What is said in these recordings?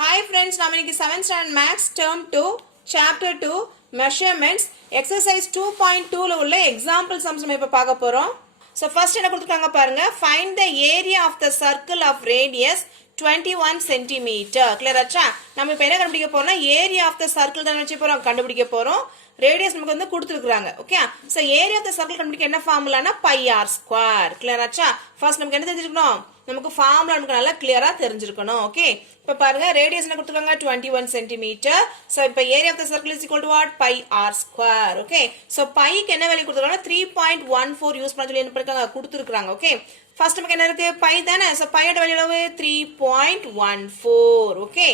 Hi friends, நாம் இன்னைக்கு 7th standard max term 2 chapter 2 measurements exercise 2.2 ல உள்ள example sums நம்ம இப்ப பார்க்க போறோம். So first என்ன கொடுத்திருக்காங்க பாருங்க, find the area of the circle of radius 21 cm. clear ஆச்சா? நம்ம இப்ப என்ன கண்டுபிடிக்க போறோம்னா area of the circle தான் வெச்சு போறோம் கண்டுபிடிக்க போறோம். radius நமக்கு வந்து கொடுத்திருக்காங்க. Okay? So area of the circle கண்டுபிடிக்க என்ன ஃபார்முலானா pi r square. clear ஆச்சா? first நமக்கு என்ன தெரிஞ்சிருக்கணும்? நமக்கு ஃபார்முலா நமக்கு நல்லா கிளியரா தெரிஞ்சிருக்கணும். ஓகே, இப்போ பாருங்க ரேடியஸ் என்ன கொடுத்திருக்காங்க 21 cm. சோ இப்போ area of the circle is equal to what pi r square. Okay, so பைக்கு என்ன வேல்யூ கொடுத்திருக்காங்க 3.14 யூஸ் பண்ண சொல்லி என்ன பண்ணிருக்காங்க கொடுத்திருக்காங்க. ஓகே, ஃபர்ஸ்ட் நமக்கு என்ன இருக்கு பை தானே. சோ பையோட வேல்யூ எவ்வளவு 3.14. ஓகே,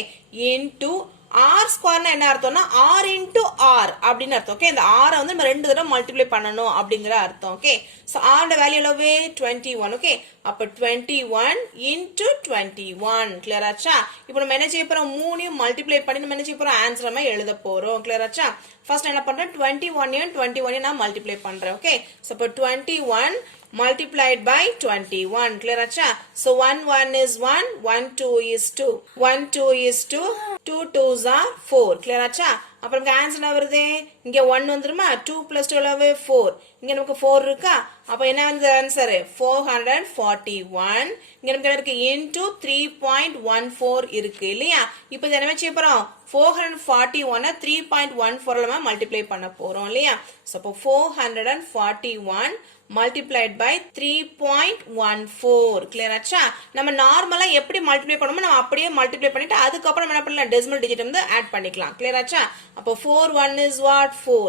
இன்டு r ஸ்கொயர்னா என்ன அர்த்தம்னா r into r அப்படினு அர்த்தம். ஓகே, இந்த r வந்து நம்ம ரெண்டு தடவை மல்டிப்ளை பண்ணனும் அப்படிங்கற அர்த்தம். ஓகே, சோ r ட வேல்யூ எவ்வளவு 21. ஓகே, அப்ப 21 into 21. கிளியர் ஆச்சா? இப்போ நம்ம என்ன செய்ய போறோம் மூணையும் மல்டிப்ளை பண்ணி நம்ம என்ன செய்ய போறோம் ஆன்சர் நம்ம எழுத போறோம். கிளியர் ஆச்சா? ஃபர்ஸ்ட் என்ன பண்றேன் 21 நான் மல்டிப்ளை பண்றேன். ஓகே, சோ இப்போ 21 multiplied by 21. clear acha? So 1 is 1, 1 2 is 2, 1 2 is 2, 2 2s are 4. clear acha? அப்புறம் நமக்கு ஆன்சர் என்ன வருது இங்க 1 வந்துருமா 2 plus 2 எவ்வளவு 4. இங்க நமக்கு 4 இருக்கா? அப்ப என்ன வந்து ஆன்சர் 441. இங்க நமக்கு என்ன இருக்கு into 3.14 இருக்கு இல்லையா? இப்போ இத என்ன செய்ய போறோம் 441 3.14 ல மல்டிப்ளை பண்ண போறோம் இல்லையா? சோ அப்போ 441 multiplied by 3.14. clear ஆச்சா? நம்ம நார்மலா எப்படி மல்டிப்ளை பண்ணுமோ நம்ம அப்படியே மல்டிப்ளை பண்ணிட்டு அதுக்கு அப்புறம் என்ன பண்ணலாம் டெசிமல் டிஜிட் வந்து ஆட் பண்ணிக்கலாம். clear ஆச்சா? அப்போ 4 1 is what 4,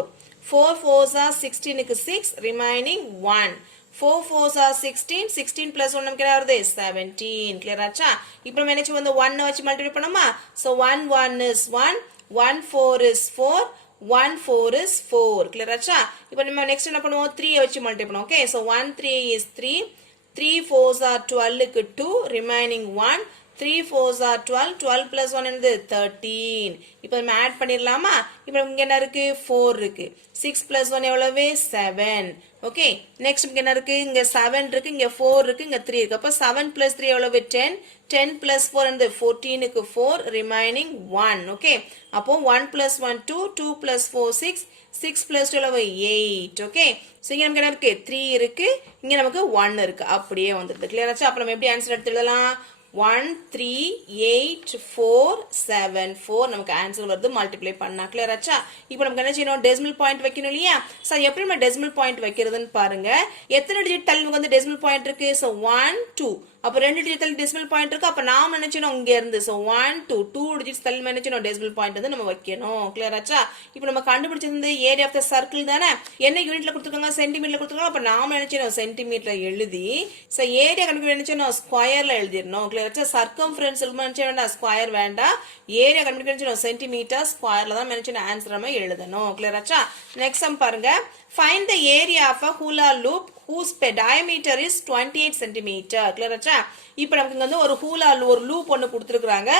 4 4s are 16 க்கு 6 remaining 1, 4 4s are 16, 16 plus 1 நமக்கு என்ன வருது 17. clear ஆச்சா? இப்போ நம்ம என்ன வந்து 1 வச்சு மல்டிப்ளை பண்ணோமா? so 1 1 is 1, 1 4 is 4, 1 4 is 4. clear ஆச்சா? இப்போ நம்ம நெக்ஸ்ட் என்ன பண்ணுவோம் 3 வச்சு மல்டிப்ளை பண்ணுவோம். Okay, so 1 3 is 3, 3 4s are 12 க்கு 2 remaining 1, 3 4s are 12, 12 plus 1 என்னது 13. இப்போ நம்ம ஆட் பண்ணிரலாமா? இப்போ இங்க என்ன இருக்கு 4 இருக்கு, 6 plus 1 எவ்வளவு 7. ஓகே, நெக்ஸ்ட் இங்க என்ன இருக்கு இங்க 7 இருக்கு, இங்க 4 இருக்கு, இங்க 3 இருக்கு. அப்ப 7 plus 3 எவ்வளவு 10, 10 plus 4 என்னது 14 க்கு 4 remaining 1. ஓகே, அப்போ 1 plus 1 2, 2 plus 4 6, 6 plus 2 எவ்வளவு 8. ஓகே, சோ இங்க நமக்கு என்ன இருக்கு 3 இருக்கு, இங்க நமக்கு 1 இருக்கு, அப்படியே வந்துருது. கிளியர் ஆச்சா? அப்ப நம்ம எப்படி ஆன்சர் எடுத்து எழுதலாம் 1 3 8 4 7 4 நமக்கு ஆன்சர் வருது மல்டிப்ளை பண்ணா. கிளியர் ஆச்சா? இப்போ நமக்கு என்ன செய்யணும் டெசிமல் பாயிண்ட் வைக்கணும் இல்லையா? சோ எப்படி நம்ம டெசிமல் பாயிண்ட் வைக்கிறதுன்னு பாருங்க. எத்தனை டிஜிட் தள்ளி நமக்கு வந்து டெசிமல் பாயிண்ட் இருக்கு? சோ 1 2, அப்ப ரெண்டு டிஜிட் தள்ளி டெசிமல் பாயிண்ட் இருக்கு. அப்ப நாம நினைச்சோம் இங்க இருந்து சோ 1 2 2 டிஜிட்ஸ் தள்ளி நினைச்சோம் டெசிமல் பாயிண்ட் வந்து நம்ம வைக்கணும். கிளியர் ஆச்சா? இப்போ நம்ம கண்டுபிடிச்சது ஏரியா ஆஃப் தி சர்க்கிள் தானே. என்ன யூனிட்ல கொடுத்திருக்காங்க சென்டிமீட்டர்ல கொடுத்திருக்காங்க. அப்ப நாம நினைச்சோம் சென்டிமீட்டர்ல எழுதி சோ ஏரியா கண்டுபிடிக்க நினைச்சோம் ஸ்கொயர்ல எழுதிரணும். கிளியர் ஆச்சா? சர்க்கம்ஃபரன்ஸ் நினைச்ச வேண்டாம் ஸ்கொயர் வேண்டாம், ஏரியா கண்டுபிடிக்க நினைச்சோம் சென்டிமீட்டர் ஸ்கொயர்ல தான் நினைச்சோம் ஆன்சர் நம்ம எழுதணும். கிளியர் ஆச்சா? நெக்ஸ்ட் சம் பாருங்க, find the area of a hula loop whose diameter is 28 cm. clear ஆச்சா? இப்போ நமக்கு இங்க வந்து ஒரு ஹூலா ஒரு லூப் ஒன்னு கொடுத்திருக்காங்க.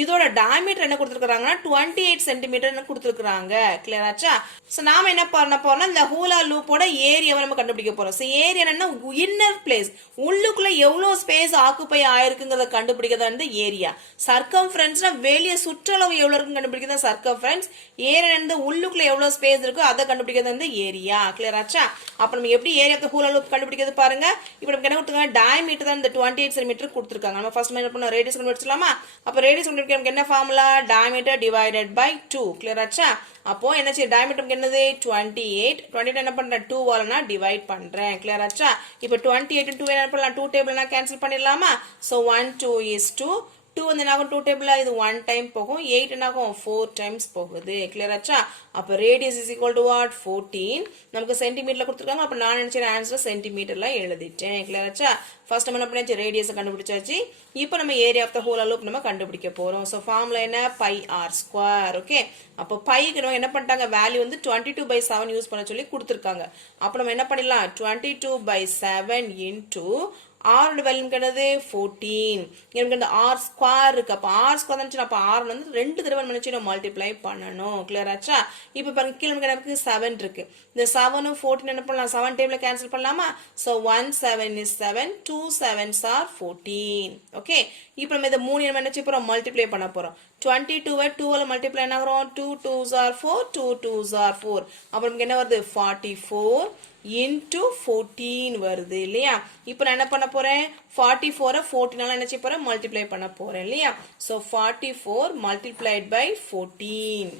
இதோட டயமீட்டர் என்ன கொடுத்திருக்காங்கன்னா 28 cm ன்னு கொடுத்திருக்காங்க. கிளியர் ஆச்சா? சோ நாம என்ன பண்ண போறோம்னா இந்த ஹூலா லூப்போட ஏரியாவை நம்ம கண்டுபிடிக்க போறோம். சோ ஏரியா என்னன்னா இன்னர் பிளேஸ், உள்ளுக்குள்ள எவ்வளவு ஸ்பேஸ் ஆக்குபை ஆயிருக்குங்கறத கண்டுபிடிக்கிறது வந்து ஏரியா. சர்க்கம்ஃபரன்ஸ்னா வெளிய சுற்றளவு எவ்வளவு இருக்குன்னு கண்டுபிடிக்கிறது சர்க்கம்ஃபரன்ஸ். ஏரியா வந்து உள்ளுக்குள்ள எவ்வளவு ஸ்பேஸ் இருக்கோ அதை கண்டுபிடிக்கிறது வந்து ஏரியா. கிளியர் ஆச்சா? அப்ப நம்ம எப்படி area of the hula loop கண்டுபிடிக்கிறது பாருங்க. இப்போ நமக்கு என்ன கொடுத்திருக்காங்க டயமீட்டர் தான் இந்த 28 cm கொடுத்திருக்காங்க. நம்ம ஃபர்ஸ்ட் என்ன பண்ணோம் ரேடியஸ் கண்டுபிடிச்சலாமா? அப்ப ரேடியஸ் கண்டுபிடிக்க நமக்கு என்ன formula diameter divided by 2. Clear ஆச்சா? அப்போ என்ன செய்ய டயமீட்டர் என்னது 28, 28 என்ன பண்றேன் 2 வால நான் டிவைட் பண்றேன். கிளியர் ஆச்சா? இப்போ 28 2 என்ன பண்ணலாம் 2 டேபிள் நான் கேன்சல் பண்ணிரலாமா? சோ 1 2 is 2, 2 வந்து என்ன ஆகும் 2 டேபிள்ல இது 1 டைம் போகும், 8 என்ன ஆகும் 4 டைம்ஸ் போகுது. கிளியர் ஆச்சா? அப்ப radius is equal to what 14. நமக்கு சென்டிமீட்டர்ல கொடுத்திருக்காங்க. அப்ப நான் நினைச்ச ஆன்சர் சென்டிமீட்டர்ல எழுதிட்டேன். கிளியர் ஆச்சா? ஃபர்ஸ்ட் நம்ம என்ன பண்ணாச்சு ரேடியஸ் கண்டுபிடிச்சாச்சு. இப்போ நம்ம area of the hula loop நம்ம கண்டுபிடிக்க போறோம். சோ ஃபார்முலா என்ன pi r ஸ்கொயர். ஓகே, அப்ப பைக்கு நம்ம என்ன பண்ணிட்டாங்க வேல்யூ வந்து 22/7 யூஸ் பண்ண சொல்லி கொடுத்திருக்காங்க. அப்ப நம்ம என்ன பண்ணிடலாம் 22/7 into ஆரோட வேல்யூ என்னது 14. இங்க இந்த r ஸ்கொயர் இருக்கு. அப்ப r ஸ்கொயர் வந்துச்சு. அப்ப r வந்து ரெண்டு தடவை நம்ம மல்டிப்ளை பண்ணனும். கிளியர் ஆச்சா? இப்போ பாருங்க கீழ என்ன இருக்கு 7 இருக்கு. இந்த 7 உம் 14 என்ன பண்ணலாம்? 7 டேபிள்ல கேன்சல் பண்ணலாமா? So 1 7 is 7, 2 7s are 14. Okay. இப்போ நம்ம இந்த 3 என்ன செய்ய போறோம்? மல்டிப்ளை பண்ண போறோம். 22 2 ஆல மல்டிப்ளை என்ன வரும்? 2 2s are 4, 2 2s are 4. அப்ப நமக்கு என்ன வருது? 44 into 14 வருது இல்லையா? இப்போ நான் என்ன பண்ண போறேன்? 44 14 ஆல என்ன செய்ய போறேன்? மல்டிப்ளை பண்ண போறேன் இல்லையா? So 44 multiplied by 14.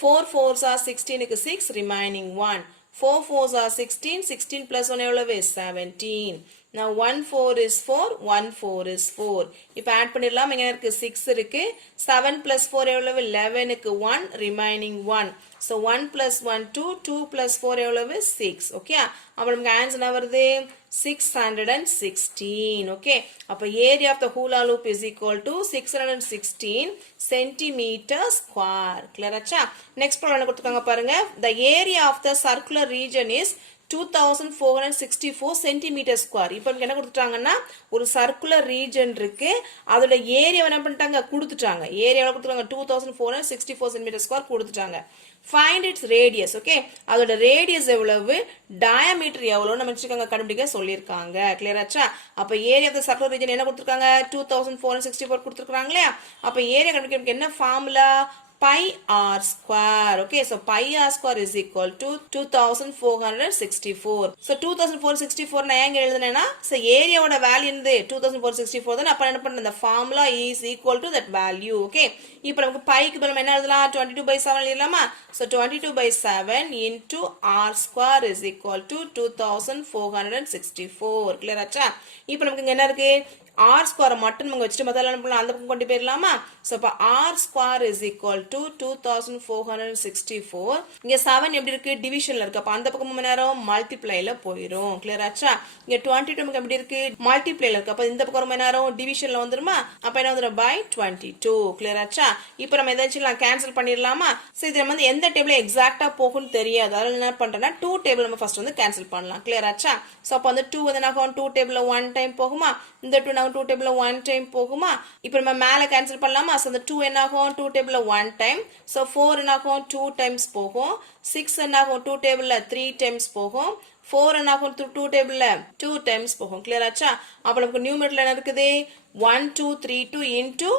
4 4s are 16 க்கு 6 remaining 1. 4 4s are 16, 16 plus 1 எவ்வளவு? 17. Now 1 4 is 4, 1 4 is 4. இப்போ ஆட் பண்ணிடலாம். இங்க இருக்கு 6 இருக்கு. 7 plus 4 எவ்வளவு? 11 க்கு 1 remaining 1. So 1 plus 1 2, 2 plus 4 எவ்வளவு? 6. ஓகே. அப்ப நமக்கு ஆன்சர் என்ன வருது? 616. ஓகே. அப்ப area of the hula loop is equal to 616 centimeter square. Clear ஆச்சா? நெக்ஸ்ட் ப்ராப்ளம் என்ன கொடுத்திருக்காங்க பாருங்க. The area of the circular region is 2464 centimeter square. இப்போ என்ன கொடுத்துட்டாங்கன்னா ஒரு சர்க்குலர் ரீஜன் இருக்கு. அதோட ஏரியா என்ன பண்ணிட்டாங்க? கொடுத்துட்டாங்க. ஏரியா கொடுத்துட்டாங்க 2464 centimeter square கொடுத்துட்டாங்க. Find its radius. ஓகே. அதோட ரேடியஸ் எவ்வளவு? டயாமீட்டர் எவ்வளவு நம்ம கண்டுபிடிக்க சொல்லிருக்காங்க. கிளியர் ஆச்சா? அப்ப area of the circular region என்ன கொடுத்திருக்காங்க? 2464 கொடுத்திருக்காங்க இல்லையா? அப்ப ஏரியா கண்டுபிடிக்க என்ன formula? pi r square. Okay, so pi r square is equal to 2464. So 2464 நான் எங்க எழுதுனேனா, so area ஓட வேல்யூ என்னது? 2464 தான். அப்ப என்ன பண்றேன்? the formula is equal to that value. Okay, இப்போ நமக்கு pi க்கு பதிலா என்ன எழுதலாம்? 22/7 எழுதலாமா? So 22/7 into r square is equal to 2464. Clear ஆச்சா? இப்போ நமக்கு இங்க என்ன இருக்கு? r square மட்டும் நம்ம வச்சிட்டு மத்தல என்ன பண்ணலாம்? அந்த பக்கம் கொண்டு போயிரலாமா? சோ அப்ப r square is equal to 2464. இங்க 7 எப்படி இருக்கு? டிவிஷன்ல இருக்கு. அப்ப அந்த பக்கம் நேரம் மல்டிப்ளைல போயிரும். கிளியர் ஆச்சா? இங்க 22 நமக்கு எப்படி இருக்கு? மல்டிப்ளைல இருக்கு. அப்ப இந்த பக்கம் நேரம் டிவிஷன்ல வந்துருமா? அப்ப என்ன வந்துரும்? by 22. கிளியர் ஆச்சா? இப்போ நம்ம எதாச்சும் கேன்சல் பண்ணிரலாமா? சோ இது நம்ம எந்த டேபிள் எக்ஸாக்ட்டா போகும்னு தெரியாது. அதனால என்ன பண்றேன்னா 2 டேபிள் நம்ம ஃபர்ஸ்ட் வந்து கேன்சல் பண்ணலாம். கிளியர் ஆச்சா? சோ அப்ப வந்து 2 வந்து நான் 2 டேபிள்ல 1 டைம் போகுமா? இந்த 2 நான் 2 டேபிள்ல 1 டைம் போகுமா? இப்போ நம்ம மேல கேன்சல் பண்ணலாமா? சோ அந்த 2 என்ன ஆகும்? 2 டேபிள்ல 1 டைம். சோ 4 என்ன ஆகும்? 2 டைம்ஸ் போகும். 6 என்ன ஆகும்? 2 டேபிள்ல 3 டைம்ஸ் போகும். 4 என்ன ஆகும்? 2 டேபிள்ல 2 டைம்ஸ் போகும். கிளியர் ஆச்சா? அப்ப நமக்கு நியூமரேட்டர்ல என்ன இருக்குது? 1 2 3 2 into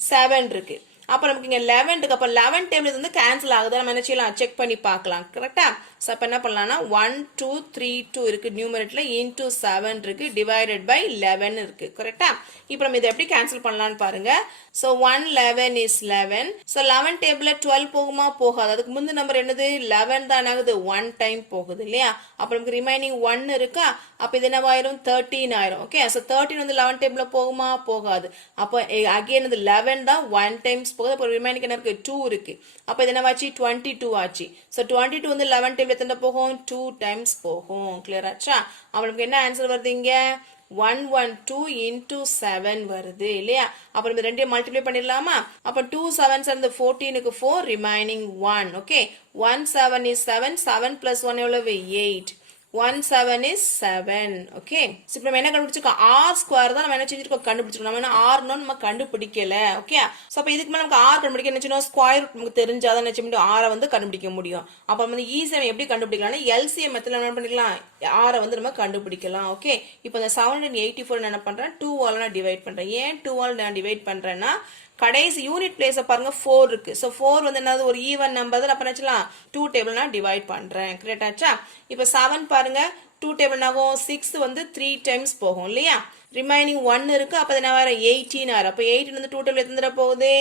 7 இருக்கு. அப்ப நமக்கு இங்க 11 இருக்கு. அப்ப 11 டேபிள் வந்து கேன்சல் ஆகுது. நம்ம என்ன செய்யலாம்? செக் பண்ணி பார்க்கலாம். கரெக்ட்டா? சோ அப்ப என்ன பண்ணலாம்னா 1 2 3 2 இருக்கு நியூமரேட்டர்ல into 7 இருக்கு divided by 11 இருக்கு. கரெக்ட்டா? இப்போ நம்ம இத எப்படி கேன்சல் பண்ணலாம்னு பாருங்க. So 1 11 is 11. சோ 11 டேபிள்ல 12 போகுமா? போகாது. அதுக்கு முந்தி நம்பர் என்னது? 11 தான் ஆகுது. 1 டைம் போகுது இல்லையா? அப்ப நமக்கு ரிமைனிங் 1 இருக்கா? அப்ப இது என்னவாயிரும்? 13 ஆயிரும். ஓகே. சோ 13 வந்து 11 டேபிள்ல போகுமா? போகாது. அப்ப அகைன் இது 11 தான் 1 டைம்ஸ் போகுது. அப்ப ரிமைனிங் என்ன இருக்கு? 2 இருக்கு. அப்ப இது என்னவாச்சு? 22 ஆச்சு. சோ 22 வந்து 11 டேபிள்ல எத்தனை போகும்? 2 டைம்ஸ் போகும். கிளியர் ஆச்சா? அப்ப நமக்கு என்ன ஆன்சர் வருது இங்க? 112 into 7 வருது இல்லையா? அப்ப நம்ம ரெண்டையும் மல்டிப்ளை பண்ணிரலாமா? அப்ப 2 7s இருந்து 14 க்கு 4 remaining 1. ஓகே. 1 7 is 7, 7 plus 1 எவ்வளவு? 8. 1 7 is 7. ஓகே. சோ இப்போ நம்ம என்ன கண்டுபிடிச்சிருக்கோம்? r ஸ்கொயர் தான் நம்ம என்ன செஞ்சிருக்கோம்? கண்டுபிடிச்சிருக்கோம். நம்ம என்ன r னு நம்ம கண்டுபிடிக்கல. ஓகே. சோ அப்ப இதுக்கு மேல நமக்கு r கண்டுபிடிக்க என்ன செய்யணும்? ஸ்கொயர் ரூட் நமக்கு தெரிஞ்சாதான் என்ன செய்ய முடியும்? r வந்து கண்டுபிடிக்க முடியும். அப்ப நம்ம ஈஸியா எப்படி கண்டுபிடிக்கலாம்னா LCM மெத்தட்ல என்ன பண்ணிக்கலாம்? r வந்து நம்ம கண்டுபிடிக்கலாம். ஓகே. இப்போ இந்த 784 என்ன பண்றேன்? 2 ஆல நான் டிவைட் பண்றேன். ஏன் 2 ஆல நான் டிவைட் பண்றேன்னா கடைசி யூனிட் பிளேஸ பாருங்க 4 இருக்கு. சோ 4 வந்து என்னது? ஒரு ஈவன் நம்பர் தான். அப்ப என்னச்சலாம்? 2 டேபிள் நான் டிவைட் பண்றேன். கரெக்ட் ஆச்சா? இப்போ 7 பாருங்க 2 டேபிள் ஆகும். 6 வந்து 3 டைம்ஸ் போகும் இல்லையா? ரிமைனிங் 1 இருக்கு. அப்ப என்ன வர? 18 ஆறு. அப்ப 18 வந்து 2 டேபிள் எத்தனை தடவை போகுது?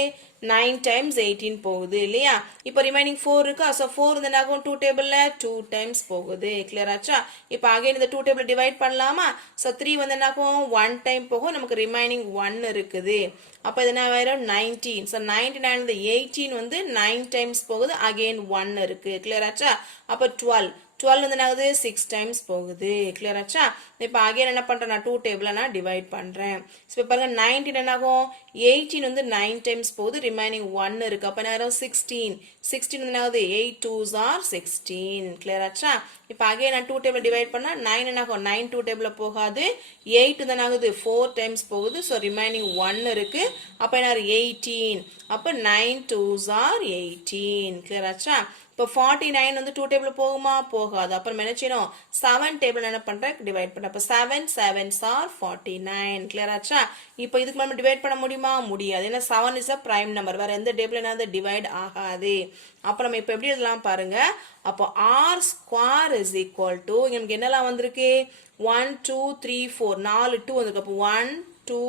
9 times 18 போகுது இல்லையா? இப்போ ரிமைனிங் 4 இருக்கா? சோ 4 வந்து என்ன ஆகும்? 2 டேபிள்ல 2 டைம்ஸ் போகுது. கிளியர் ஆச்சா? இப்போ அகைன் இந்த 2 டேபிள் டிவைட் பண்ணலாமா? சோ 3 வந்து என்ன ஆகும்? 1 டைம் போகும். நமக்கு ரிமைனிங் 1 இருக்குது. அப்ப இது என்ன ஆயிரும்? 19. சோ 99 வந்து 18 வந்து 9 டைம்ஸ் போகுது. அகைன் 1 இருக்கு. கிளியர் ஆச்சா? அப்ப 12 12 வந்து என்ன ஆகுது 6 டைம்ஸ் போகுது. கிளியர் ஆச்சா? இப்போ அகைன் என்ன பண்றேன், நான் 2 டேபிள நான் டிவைட் பண்றேன். இப்போ பாருங்க 19 என்ன ஆகும், 18 வந்து 9 டைம்ஸ் போகுது, ரிமைனிங் 1 இருக்கு. அப்ப என்ன ஆகும் 16. 16 வந்து என்ன ஆகுது 8 2s are 16. கிளியர் ஆச்சா? இப்போ அகைன் நான் 2 டேபிள் டிவைட் பண்ணா 9 என்ன ஆகும், 9 2 டேபிள்ல போகாது, 8 வந்து என்ன ஆகுது 4 டைம்ஸ் போகுது. ஸோ ரிமைனிங் 1 இருக்கு. அப்ப என்ன 18. அப்ப 9 2s are 18. கிளியர் ஆச்சா? இப்போ 49 வந்து 2 டேபிள் போகுமா, போகாது. அப்புறம் என்ன செய்யணும், 7 டேபிள் என்ன பண்றேன், டிவைட் பண்றேன். அப்ப 7 7s are 49. கிளியர் ஆச்சா? இப்போ இதுக்கு நம்ம டிவைட் பண்ண முடியுமா, முடியாது. ஏன்னா 7 இஸ் a prime number, வேற எந்த டேபிள் என்ன டிவைட் ஆகாது. அப்ப நம்ம இப்போ எப்படி எழுதலாம் பாருங்க. அப்போ r square is equal to, நமக்கு என்னெல்லாம் வந்திருக்கு, 1 2 3 4 4 2 வந்திருக்கு. அப்போ 1 2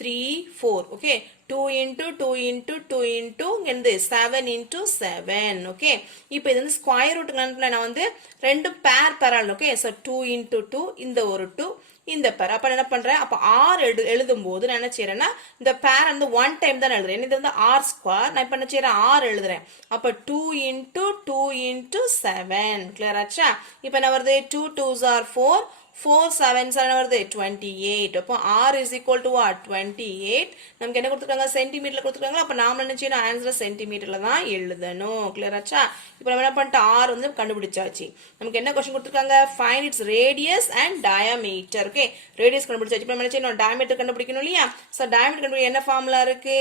3 4. Okay, 2 into 2 into 2 into 7 into 7. Okay, இப்போ இது வந்து ஸ்கொயர் ரூட் நான் வந்து ரெண்டு பேர் ஓகே. ஸோ 2 into 2, இந்த ஒரு 2, இந்த பேர். அப்ப என்ன பண்றேன், அப்ப r எழுதும் போது நான் என்ன செய்யறேன்னா, இந்த பேர் வந்து 1 டைம் தான் எழுதுறேன். இது வந்து r ஸ்கொயர், நான் இப்ப என்ன செய்யறேன், r எழுதுறேன். அப்ப 2 into 2 into 7. கிளியர் ஆச்சா? இப்ப என்ன வருது, 2 2s are 4, 4 7s are வருது 28. அப்போ r is equal to what, 28. நமக்கு என்ன கொடுத்துருக்காங்க, சென்டிமீட்டர்ல கொடுத்துருக்காங்க. அப்ப நாம என்ன செய்யணும், ஆன்சர் சென்டிமீட்டர்ல தான் எழுதணும். கிளியர் ஆச்சா? இப்போ நம்ம என்ன பண்ணிட்டோம், r வந்து கண்டுபிடிச்சாச்சு. நமக்கு என்ன क्वेश्चन கொடுத்துருக்காங்க, find it's radius and diameter. Okay, radius கண்டுபிடிச்சாச்சு. இப்போ நம்ம என்ன செய்யணும், டயாமீட்டர் கண்டுபிடிக்கணும் இல்லையா? ஸோ டயாமீட்டர் கண்டுபிடிக்க என்ன ஃபார்முலா இருக்கு,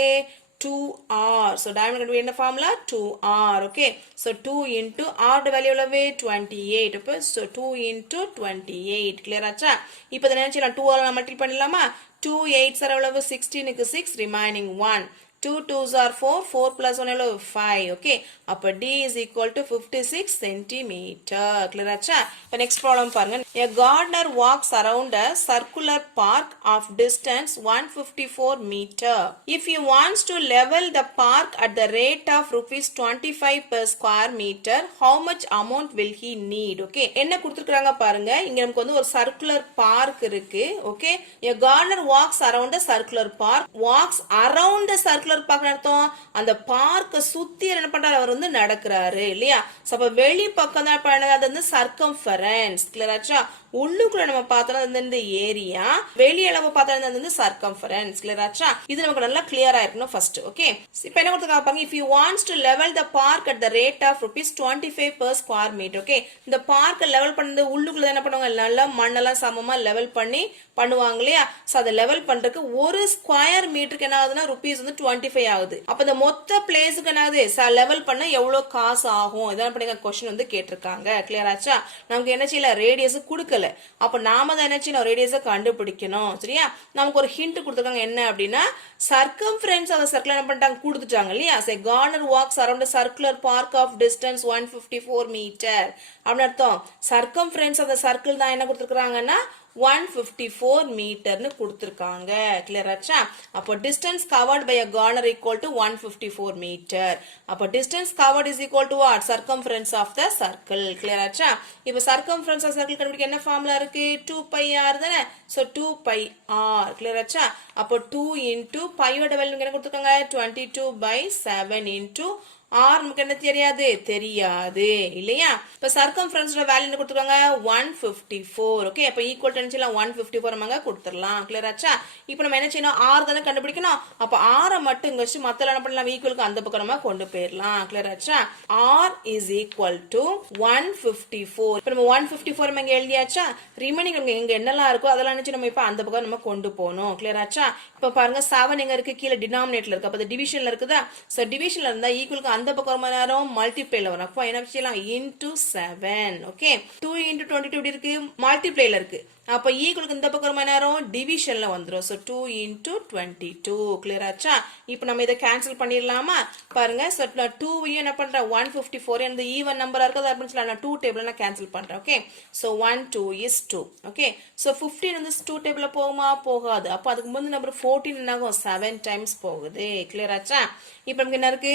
2r. So diameter கண்டுபிடிக்க என்ன formula, 2r. Okay, so 2 into r value எவ்வளவு, 28. அப்ப so 2 into 28. clear ஆச்சா? இப்போ இத என்ன செய்யலாம், 2 ஆல மல்டிப்ளை பண்ணிடலாமா? 2 8s are எவ்வளவு, 16 க்கு 6, remaining 1. 2 2s are 4, 4 plus 1 எவ்வளவு 5. okay, அப்ப d is equal to 56 centimeter. clear ஆச்சா? இப்போ next problem பாருங்க. A gardener walks around a circular park of distance 154 meter. If he wants to level the park at the rate of rupees 25 per square meter, how much amount will he need? okay, என்ன கொடுத்திருக்காங்க பாருங்க. இங்க நமக்கு வந்து ஒரு circular park இருக்கு. okay, a gardener walks around a circular park. walks around the circular பார்க்க அர்த்தம், அந்த பார்க்க சுத்தி என்ன பண்றாரு, அவர் வந்து நடக்கிறாரு இல்லையா? அப்ப வெளி பக்கம் தான் பண்ணது, அது வந்து சர்க்கம்ஃபரன்ஸ். கிளியர் ஆச்சா? உள்ளுக்குள்ள நம்ம பார்த்தோம்னா இந்த ஏரியா, வெளி அளவு பார்த்தா வந்து சர்க்கம்ஃபரன்ஸ். கிளியர் ஆச்சா? இது நமக்கு நல்லா கிளியரா இருக்கணும் ஃபர்ஸ்ட். ஓகே, இப்போ என்ன கொடுத்துருக்காங்க பாருங்க. if you wants to level the park at the rate of rupees 25 per square meter. Okay, இந்த பார்க்க லெவல் பண்ணது உள்ளுக்குள்ள என்ன பண்ணுவாங்க, நல்லா மண்ணெல்லாம் சமமா லெவல் பண்ணி பண்ணுவாங்க இல்லையா? சோ அதை லெவல் பண்றதுக்கு ஒரு ஸ்கொயர் மீட்டருக்கு என்ன ஆகுதுன்னா ருபீஸ் வந்து 25 ஆகுது. அப்ப இந்த மொத்த பிளேஸுக்கு என்ன ஆகுது, லெவல் பண்ண எவ்வளவு காசு ஆகும், இதான் பண்ணுங்க क्वेश्चन வந்து கேட்டிருக்காங்க. கிளியர் ஆச்சா? நமக்கு என்ன செய்யல, ரேடியஸ் கொடுக்கல. அப்ப நாம தான் என்ன செய்யணும், ரேடியஸை கண்டுபிடிக்கணும். சரியா? நமக்கு ஒரு ஹிண்ட் கொடுத்துருக்காங்க. என்ன அப்படின்னா, சர்க்கம்ஃபரன்ஸ் அந்த சர்க்கிள் என்ன பண்ணிட்டாங்க, கொடுத்துட்டாங்க இல்லையா? say gardener walks around a circular park of distance 154 meter. அப்படின்னு அர்த்தம், சர்க்கம்ஃபரன்ஸ் அந்த சர்க்கிள் தான் என்ன கொடுத்துருக்காங்கன்னா 154 மீட்டர்னு கொடுத்திருக்காங்க. கிளியர் ஆச்சா? அப்போ distance covered by a gardener equal to 154 meter. அப்போ distance covered is equal to what, circumference of the circle. Clear ஆச்சா? இப்போ circumference of circle கண்டுபிடிக்க என்ன ஃபார்முலா இருக்கு, 2 pi r தானே? so 2 pi r. கிளியர் ஆச்சா? அப்போ 2 into pi ஓட வேல்யூ என்ன கொடுத்திருக்காங்க, 22/7 into r நமக்கு என்ன தெரியாது, தெரியாது இல்லையா? இப்ப சர்க்கம்ஃபரன்ஸோட வேல்யூ என்ன கொடுத்திருக்காங்க, 154. ஓகே, அப்ப ஈக்குவல் டு என்ன 154 நம்ம கொடுத்துடலாம். கிளியர் ஆச்சா? இப்போ நம்ம என்ன செய்யணும், r தானே கண்டுபிடிக்கணும். அப்ப r மட்டும் இங்க வச்சு மத்தல என்ன பண்ணலாம், ஈக்குவலுக்கு அந்த பக்கம் நம்ம கொண்டு போயிரலாம். கிளியர் ஆச்சா? r is equal to 154. இப்போ நம்ம 154 நம்ம இங்க எழுதியாச்சா? ரிமைனிங் நமக்கு எங்க என்னெல்லாம் இருக்கோ அதெல்லாம் நினைச்சு நம்ம இப்ப அந்த பக்கம் நம்ம கொண்டு போகணும். கிளியர் ஆச்சா? இப்ப பாருங்க 7 எங்க இருக்கு, கீழே டினாமினேட்டர்ல இருக்கு. அப்ப டிவிஷன்ல இருக்குதா? சோ டிவிஷன்ல இருந்தா ஈக்குவலுக்கு அந்த பக்கம் நேரம் மல்டிப்ளைல வரும். அப்போ என்ன செய்யலாம், into 7. ஓகே, 2 into 22 எப்படி இருக்கு, மல்டிப்ளைல இருக்கு. அப்ப ஈக்குவலுக்கு இந்த பக்கம் நேரம் டிவிஷன்ல வந்துரும். So 2 into 22. கிளியர் ஆச்சா? இப்போ நம்ம இதை கேன்சல் பண்ணிடலாமா? பாருங்க, சோ 2 என்ன பண்றேன், 154 இந்த ஈவன் நம்பரா இருக்குது அப்படின்னு சொல்லலாம். நான் 2 டேபிள்ல நான் கேன்சல் பண்றேன். Okay, so 1 2 is 2. Okay, so 15 வந்து 2 டேபிள்ல போகுமா, போகாது. அப்ப அதுக்கு முந்தைய நம்பர் 14 என்ன ஆகும், 7 டைம்ஸ் போகுது. கிளியர் ஆச்சா? இப்போ நமக்கு என்ன இருக்கு,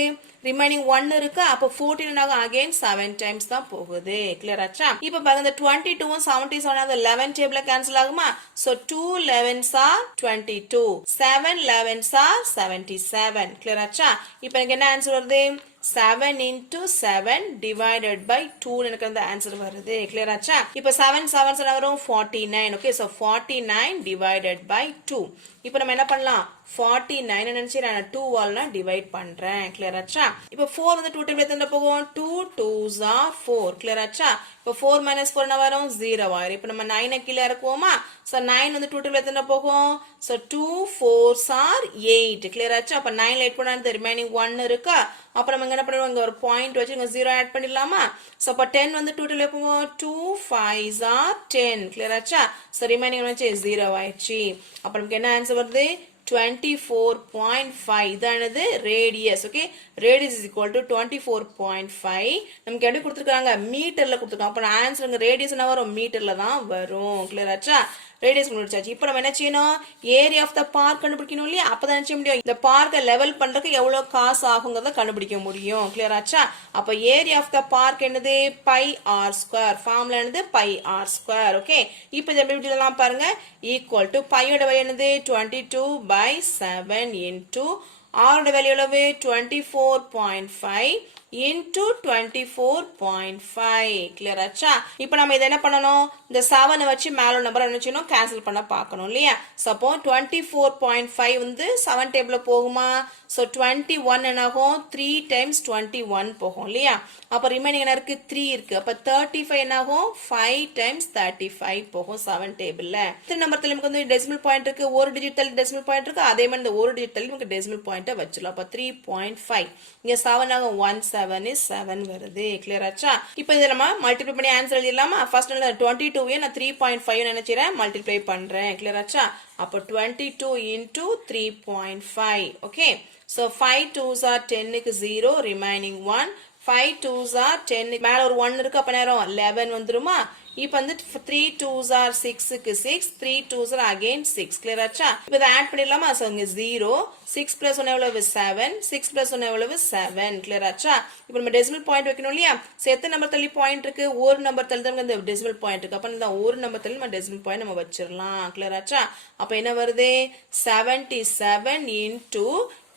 ரிமைனிங் 1 இருக்கு. அப்ப 14 என்ன ஆகும், அகைன் 7 டைம்ஸ் தான் போகுது. கிளியர் ஆச்சா? இப்போ பாருங்க இந்த 22 77 11 டேபிள்ல cancel ஆகுமா? so 2 11s are 22, 7 11s are 77. clear ஆச்சா? இப்போ எனக்கு என்ன ஆன்சர் வருது, 7 into 7 divided by 2 எனக்கு அந்த ஆன்சர் வருது clear ஆச்சா இப்போ 7 7 7 வரும் 49 okay so 49 divided by 2 இப்போ நம்ம என்ன பண்ணலாம் 49 நினைச்சு நான் 2 ஆல் நான் டிவைட் பண்றேன் clear ஆச்சா இப்போ 4 வந்து 2 டைம் எத்தனை போகும் 2 2s are 4 clear ஆச்சா இப்போ 4 minus 4 என்ன வரும் 0 ஆயிரும் இப்போ நம்ம 9 கீழ இறக்குவோமா so 9 வந்து 2 டைம் எத்தனை போகும் so 2 4s are 8 clear ஆச்சா அப்ப 9 ல 8 போனா ரிமைனிங் 1 இருக்கா அப்ப நம்ம என்ன பண்ணுவோம் இங்க ஒரு பாயிண்ட் வச்சு இங்க 0 ஆட் பண்ணிடலாமா சோ அப்ப 10 வந்து 2 ல போகும் 2 5s are 10 clear ஆச்சா சோ ரிமைனிங் வந்து 0 ஆயிடுச்சு அப்ப நமக்கு என்ன ஆன்சர் வருது 24.5 இதானது radius okay radius is equal to 24.5 நமக்கு எப்படி கொடுத்திருக்காங்க மீட்டர்ல கொடுத்திருக்காங்க அப்ப ஆன்சர் இங்க ரேடியஸ் என்ன வரும் மீட்டர்ல தான் வரும் கிளியர் ஆச்சா ரேடியஸ் கண்டுபிடிச்சாச்சு இப்போ நம்ம என்ன செய்யணும் ஏரியா ஆஃப் த பார்க் கண்டுபிடிக்கணும் இல்லையா அப்பதான் என்ன செய்ய முடியும் இந்த பார்க்கை லெவல் பண்றதுக்கு எவ்வளவு காசு ஆகுங்கிறத கண்டுபிடிக்க முடியும் கிளியர் ஆச்சா அப்ப ஏரியா ஆஃப் த பார்க் என்னது பை ஆர் ஸ்கொயர் ஃபார்முலா என்னது பை ஆர் ஸ்கொயர் ஓகே இப்போ இதை எப்படி எழுதலாம் பாருங்க ஈக்குவல் டு பையோட வேல்யூ என்னது 22/7 இன்டு ஆரோட வேல்யூ எவ்வளவு 24.5 into 24.5 clear ஆச்சா இப்போ நம்ம இத என்ன பண்ணனும் இந்த 7 வச்சு மேல நம்பர் என்ன செய்யணும் கேன்சல் பண்ண பார்க்கணும் இல்லையா சப்போ 24.5 வந்து 7 டேபிள்ல போகுமா சோ 21 என்னாகும் 3 times 21 போகும் இல்லையா அப்ப ரிமைனிங் என்ன இருக்கு 3 இருக்கு அப்ப 35 என்னாகும் 5 times 35 போகும் 7 டேபிள்ல இந்த நம்பர் தள்ளி நமக்கு வந்து டெசிமல் பாயிண்ட் இருக்கு ஒரு டிஜிட் தள்ளி டெசிமல் பாயிண்ட் இருக்கு அதே மாதிரி இந்த ஒரு டிஜிட் தள்ளி நமக்கு டெசிமல் பாயிண்ட வச்சிரலாம் அப்ப 3.5 இங்க 7 ஆகும் 17 is 7 வருது கிளியர் ஆச்சா இப்போ இத நம்ம மல்டிப்ளை பண்ணி ஆன்சர் எழுதிடலாமா ஃபர்ஸ்ட் 22 ஐ நான் 3.5 நினைச்சறேன் மல்டிப்ளை பண்றேன் கிளியர் ஆச்சா அப்ப 22 into 3.5 okay so 5 2s are 10 க்கு 0 remaining 1 5 2s are 10 மேல ஒரு 1 இருக்கு அப்ப நேரம் 11 வந்துருமா இப்போ வந்து 3 2s are 6 க்கு 6 3 2s are again 6 கிளியர் ஆச்சா இப்போ இத ஆட் பண்ணிடலாமா சோ இங்க 0 6 plus 1 எவ்வளவு 7 6 plus 1 எவ்வளவு 7 கிளியர் ஆச்சா இப்போ நம்ம டெசிமல் பாயிண்ட் வைக்கணும் இல்லையா சோ எத்தனை நம்பர் தள்ளி பாயிண்ட் இருக்கு ஒரு நம்பர் தள்ளி தான் இந்த டெசிமல் பாயிண்ட் இருக்கு அப்ப இந்த ஒரு நம்பர் தள்ளி நம்ம டெசிமல் பாயிண்ட் நம்ம வச்சிரலாம் கிளியர் ஆச்சா அப்ப என்ன வருது 77 into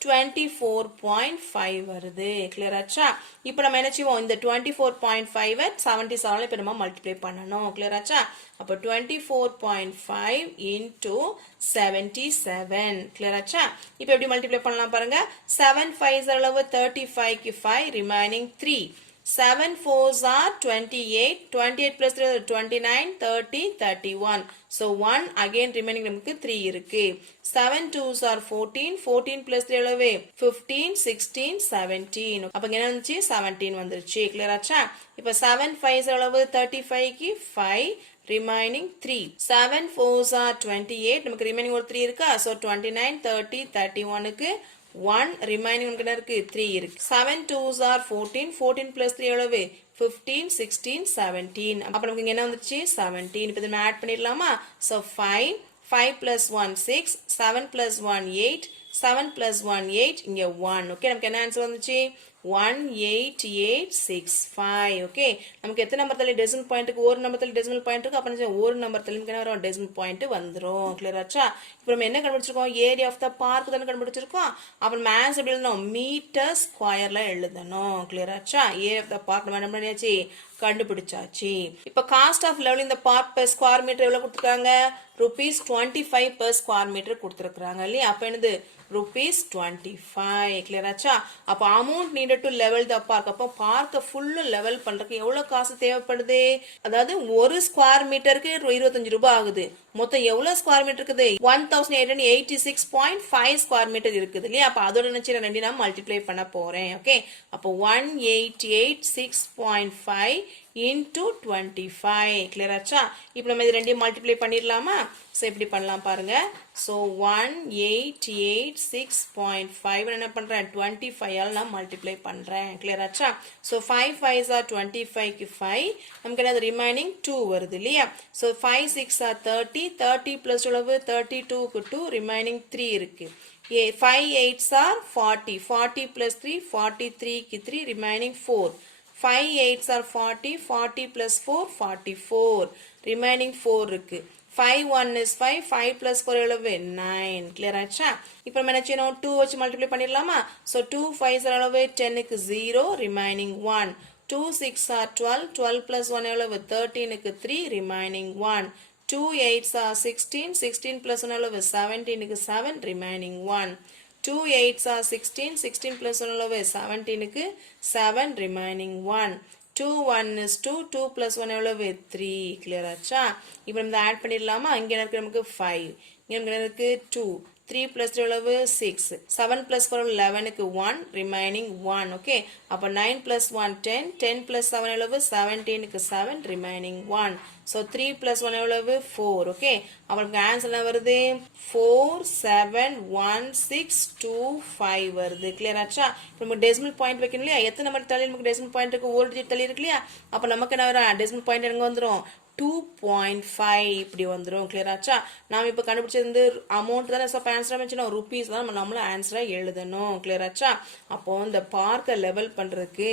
24.5 வருது கிளியர் ஆச்சா இப்போ நம்ம என்ன செய்வோம் இந்த 24.5 ஐ 77 ல இப்ப நம்ம மல்டிப்ளை பண்ணனும் கிளியர் ஆச்சா அப்ப 24.5 into 77 கிளியர் ஆச்சா இப்போ எப்படி மல்டிப்ளை பண்ணலாம் பாருங்க 7 5s அளவு 35 க்கு 5 remaining 3 7 4s are 28 28 plus 3 29 30 31 so 1 again remaining நமக்கு 3 இருக்கு 7 2s are 14 14 plus 3 எவ்வளவு 15 16 17 அப்ப என்ன வந்துச்சு 17 வந்துருச்சு கிளியர் ஆச்சா இப்போ 7 5s எவ்வளவு 35 க்கு 5 remaining 3 7 4s are 28 நமக்கு remaining ஒரு 3 இருக்கா so 29 30 31 க்கு 1 remaining நமக்கு என்ன இருக்கு 3 இருக்கு 7 2s are 14 14 plus 3 எவ்வளவு 15 16 17 அப்ப நமக்கு என்ன வந்துச்சு 17 இப்போ இத ஆட் பண்ணிடலாமா so 5 5 plus 1 6 7 plus 1 8 7 plus 1 8 இங்க 1 ஓகே நமக்கு என்ன ஆன்சர் வந்துச்சு 18865 ஓகே நமக்கு எத்தனை நம்பர் தள்ளி டெசிமல் பாயிண்ட்க்கு ஒரு நம்பர் தள்ளி டெசிமல் பாயிண்ட் இருக்கு அப்ப ஒரு நம்பர் தள்ளி என்ன வரும் டெசிமல் பாயிண்ட் வந்துரும் கிளியர் ஆச்சா இப்போ நம்ம என்ன கண்டுபிடிச்சிருக்கோம் ஏரியா ஆஃப் த பார்க் தான கண்டுபிடிச்சிருக்கோம் அப்ப மேத்ஸ் எப்படி எழுதணும் மீட்டர் ஸ்கொயர்ல எழுதணும் கிளியர் ஆச்சா ஏரியா ஆஃப் த பார்க் நம்ம என்ன பண்ணியாச்சு கண்டுபிடிச்சாச்சு இப்போ cost of levelling the park per square meter எவ்வளவு கொடுத்திருக்காங்க rupees 25 per square meter கொடுத்திருக்காங்க இல்லையா அப்ப என்னது rupees 25 கிளியர் ஆச்சா அப்ப amount needed to level the park அப்ப பார்க்க ஃபுல் லெவல் பண்றதுக்கு எவ்வளவு காசு தேவைப்படுது அதாவது ஒரு ஸ்கொயர் மீட்டருக்கு 25 ரூபாய் ஆகுது மொத்தம் எவ்வளவு ஸ்கொயர் மீட்டர் இருக்குது 1886.5 ஸ்கொயர் மீட்டர் இருக்குது இல்லையா அப்ப அதோட நினைச்சு ரெண்டு நான் மல்டிப்ளை பண்ண போறேன் ஓகே அப்ப 188.6.5 into 25 clear ஆச்சா இப்போ நம்ம இது ரெண்டையும் மல்டிப்ளை பண்ணிரலாமா சோ எப்படி பண்ணலாம் பாருங்க சோ 188.6.5 என்ன பண்றேன் 25 ஆல நான் மல்டிப்ளை பண்றேன் clear ஆச்சா சோ 5 5s are 25 க்கு 5 நமக்கு என்ன ரிமைனிங் 2 வருது இல்லையா சோ 5 6 are 30 30 plus எவ்வளவு 32 க்கு 2 ரிமைனிங் 3 இருக்கு 5 8s are 40 40 plus 3 43 க்கு 3 remaining 4 5 8s are 40 40 plus 4 44 remaining 4 இருக்கு 5 1 is 5 5 plus 4 எவ்வளவு 9 clear ஆச்சா இப்போ நம்ம என்ன செய்யணும் 2 வச்சு மல்டிப்ளை பண்ணிடலாமா so 2 5 எவ்வளவு 10 க்கு 0 remaining 1 2 6 are 12 12 plus 1 எவ்வளவு 13 க்கு 3 remaining 1 2 8s are 16 16 plus 1 எவ்வளவு 17 க்கு 7 remaining 1 2 8s are 16 16 plus 1 எவ்வளவு 17 க்கு 7 remaining 1 2 1 is 2 2 plus 1 எவ்வளவு 3 clear ஆச்சா இப்போ நம்ம ஆட் பண்ணிடலாமா இங்க நமக்கு 5 இங்க நமக்கு 2 3 plus 3 எவ்வளவு 6 7 plus 4 11 க்கு 1 remaining 1 okay அப்ப 9 plus 1 10 10 plus 7 எவ்வளவு 17 க்கு 7 remaining 1 so 3 plus 1 எவ்வளவு 4 okay அப்ப நமக்கு ஆன்சர் என்ன வருது 4 7 1 6 2 5 வருது clear ஆச்சா இப்போ நம்ம டெசிமல் பாயிண்ட் வைக்கணும் இல்லையா எத்தனை நம்பர் தள்ளி நமக்கு டெசிமல் பாயிண்ட் இருக்கு ஒரு டிஜிட் தள்ளி இருக்கு இல்லையா அப்ப நமக்கு என்ன வரும் டெசிமல் பாயிண்ட் எங்க வந்துரும் 2.5 இப்படி வந்துரும் clear ஆச்சா நாம இப்ப கண்டுபிடிச்சது அமௌண்ட் தான சோ ஆன்சரா வெச்சோம் ரூபீஸ் தான் நம்மள ஆன்சரா எழுதணும் clear ஆச்சா அப்போ இந்த பார்க்க லெவல் பண்றதுக்கு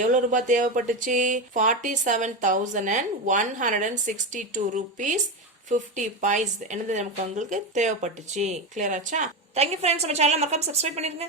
எவ்வளவு ரூபாய் தேவைப்பட்டுச்சு 47,162 rupees 50 paise என்னது நமக்கு உங்களுக்கு தேவைப்பட்டுச்சு clear ஆச்சா thank you friends நம்ம சேனலை மறக்காம subscribe பண்ணிருங்க